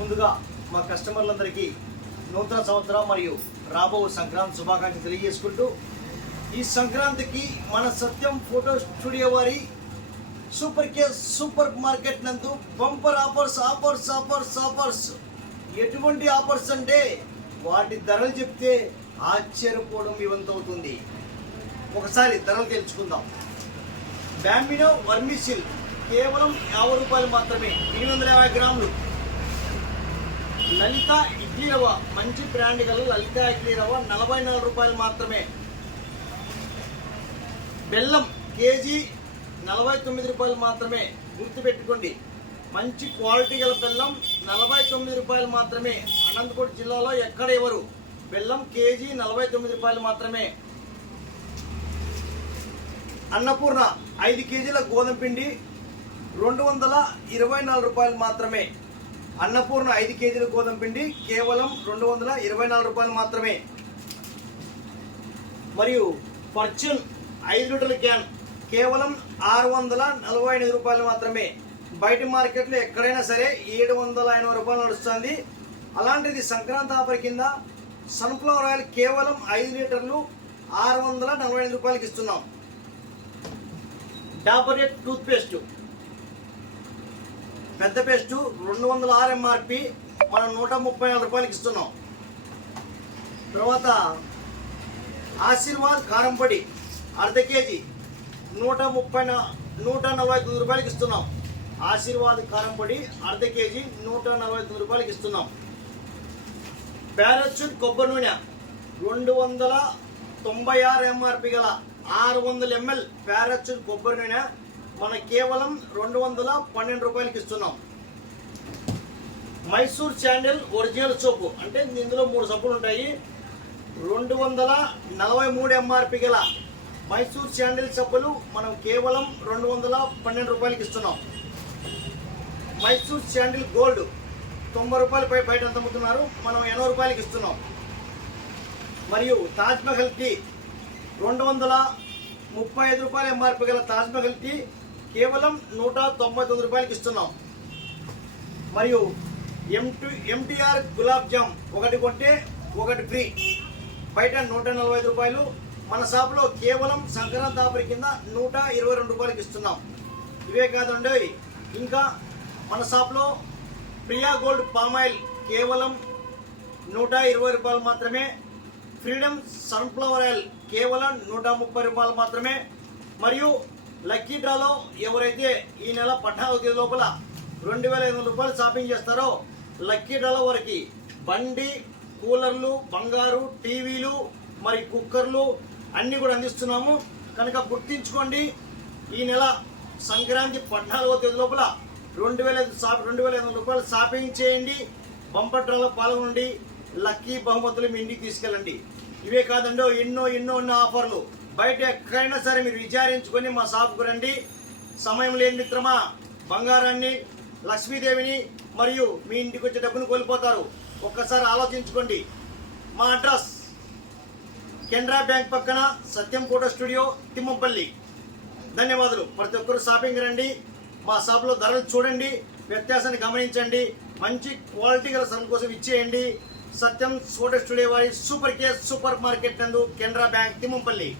ముందుగా మా కస్టమర్లందరికీ నూతన సంవత్సరం మరియు రాబో సంక్రాంతి శుభాకాంక్షలు తెలియజేసుకుంటూ ఈ సంక్రాంతికి మన సత్యం ఫోటో స్టూడియో వారి సూపర్ కేర్ సూపర్ మార్కెట్ నందు bumper offers offers offers offers. ఎటువంటి ఆఫర్స్ అంటే వాటి ధరలు చెప్తే ఆశ్చర్యపోవడం మీ అవుతుంది ఒకసారి ధరలు తెలుసుకుందాం. బ్యాంబినో వర్మిసిల్ కేవలం యాభై రూపాయలు మాత్రమే ఎనిమిది వందల యాభై గ్రాములు. లలిత ఇడ్లీ రవ్వ మంచి బ్రాండ్ గల లలిత ఇడ్లీ రవ్వ నలభై నాలుగు రూపాయలు మాత్రమే. బెల్లం కేజీ నలభై తొమ్మిది రూపాయలు మాత్రమే. గుర్తుపెట్టుకోండి. మంచి క్వాలిటీ గల బెల్లం నలభై తొమ్మిది రూపాయలు మాత్రమే. అనంతపురం జిల్లాలో ఎక్కడ ఎవరు? బెల్లం కేజీ నలభై తొమ్మిది రూపాయలు మాత్రమే. అన్నపూర్ణ ఐదు కేజీల గోధుమ పిండి రెండు వందల ఇరవై నాలుగు రూపాయలు మాత్రమే. అన్నపూర్ణ ఐదు కేజీల గోధుమ పిండి కేవలం రెండు వందల ఇరవై నాలుగు రూపాయలు మాత్రమే. మరియు ఫర్చ్యూన్ ఐదు లీటర్ల క్యాన్ కేవలం ఆరు వందల నలభై ఎనిమిది రూపాయలు మాత్రమే. బయట మార్కెట్లో ఎక్కడైనా సరే ఏడు వందల ఎనభై రూపాయలు నడుస్తుంది. అలాంటిది సంక్రాంతి ఆఫర్ కింద సన్ఫ్లవర్ ఆయిల్ కేవలం ఐదు లీటర్లు ఆరు వందల నలభై ఎనిమిది రూపాయలకి ఇస్తున్నాం. Dabur red toothpaste. పెద్ద పేస్టు రెండు వందల ఆరు ఎంఆర్పి మనం నూట ముప్పై నాలుగు రూపాయలకి ఇస్తున్నాం. తర్వాత ఆశీర్వాద్ కారం పొడి అర్ధ కేజీ నూట ముప్పై నూట నలభై తొమ్మిది రూపాయలకి ఇస్తున్నాం. ఆశీర్వాద్ కారం పొడి అర్ధ కేజీ నూట నలభై తొమ్మిది రూపాయలకి ఇస్తున్నాం. పారాచూట్ కొబ్బరి నూనె రెండు వందల తొంభై ఆరు ఎంఆర్పి గల ఆరు వందల ఎంఎల్ పారాచూట్ కొబ్బరి నూనె మన కేవలం రెండు వందల పన్నెండు రూపాయలకి ఇస్తున్నాం. Mysore sandal original soap. అంటే ఇందులో మూడు సబ్బులు ఉంటాయి. రెండు వందల నలభై మూడు ఎంఆర్పి గల మైసూర్ శాండిల్ సబ్బులు మనం కేవలం రెండు వందల పన్నెండు రూపాయలకి ఇస్తున్నాం. మైసూర్ శాండిల్ గోల్డ్ తొంభై రూపాయలపై బయట ఎంత అమ్ముతున్నారు? మనం ఎనభై రూపాయలకి ఇస్తున్నాం. మరియు తాజ్మహల్ టీ రెండు వందల ముప్పై ఐదు రూపాయల ఎంఆర్పి గల తాజ్మహల్ టీ కేవలం నూట తొంభై తొమ్మిది రూపాయలకి ఇస్తున్నాం. మరియు ఎంటు ఎంటీఆర్ గులాబ్ జామ్ ఒకటి కొంటే ఒకటి ఫ్రీ. బయట నూట నలభై ఐదు రూపాయలు. మన షాప్లో కేవలం సంక్రాంతి ఆఫర్ కింద నూట ఇరవై రెండు రూపాయలకి ఇస్తున్నాం. ఇవే కాదండి ఇంకా మన షాప్లో ప్రియా గోల్డ్ పామాయిల్ కేవలం నూట ఇరవై రూపాయలు మాత్రమే. ఫ్రీడమ్ సన్ఫ్లవర్ ఆయిల్ కేవలం నూట ముప్పై రూపాయలు మాత్రమే. మరియు లక్కీ డ్రాలో ఎవరైతే ఈ నెల పద్నాలుగు తేదీ లోపల రెండు వేల ఐదు వందల రూపాయలు షాపింగ్ చేస్తారో లక్కీ డ్రాలో వారికి బండి కూలర్లు బంగారు టీవీలు మరి కుక్కర్లు అన్నీ కూడా అందిస్తున్నాము. కనుక గుర్తించుకోండి ఈ నెల సంక్రాంతి పద్నాలుగో తేదీ లోపల రెండు వేల ఐదు షాప్ రెండు వేల ఐదు వందల రూపాయలు షాపింగ్ చేయండి. బంపర్ డ్రాలో పాల్గొనండి. లక్కీ బహుమతులు మీ ఇంటికి తీసుకెళ్ళండి. ఇవే కాదండి ఎన్నో ఎన్నో ఎన్నో ఆఫర్లు. బయట ఎక్కడైనా సరే మీరు విచారించుకొని మా షాప్కు రండి. సమయం లేని మిత్రమా. బంగారాన్ని లక్ష్మీదేవిని మరియు మీ ఇంటికి వచ్చే డబ్బును కోల్పోతారు. ఒక్కసారి ఆలోచించుకోండి. మా అడ్రస్ కెనరా బ్యాంక్ పక్కన సత్యం ఫోటో స్టూడియో తిమ్మంపల్లి. ధన్యవాదాలు. ప్రతి ఒక్కరు షాపింగ్ రండి. మా షాప్లో ధరలు చూడండి. వ్యత్యాసాన్ని గమనించండి. మంచి క్వాలిటీ గల సరుకు కోసం ఇచ్చేయండి. సత్యం ఫోటో స్టూడియో వారి సూపర్ కేర్ సూపర్ మార్కెట్ నందు కెనరా బ్యాంక్ తిమ్మంపల్లి.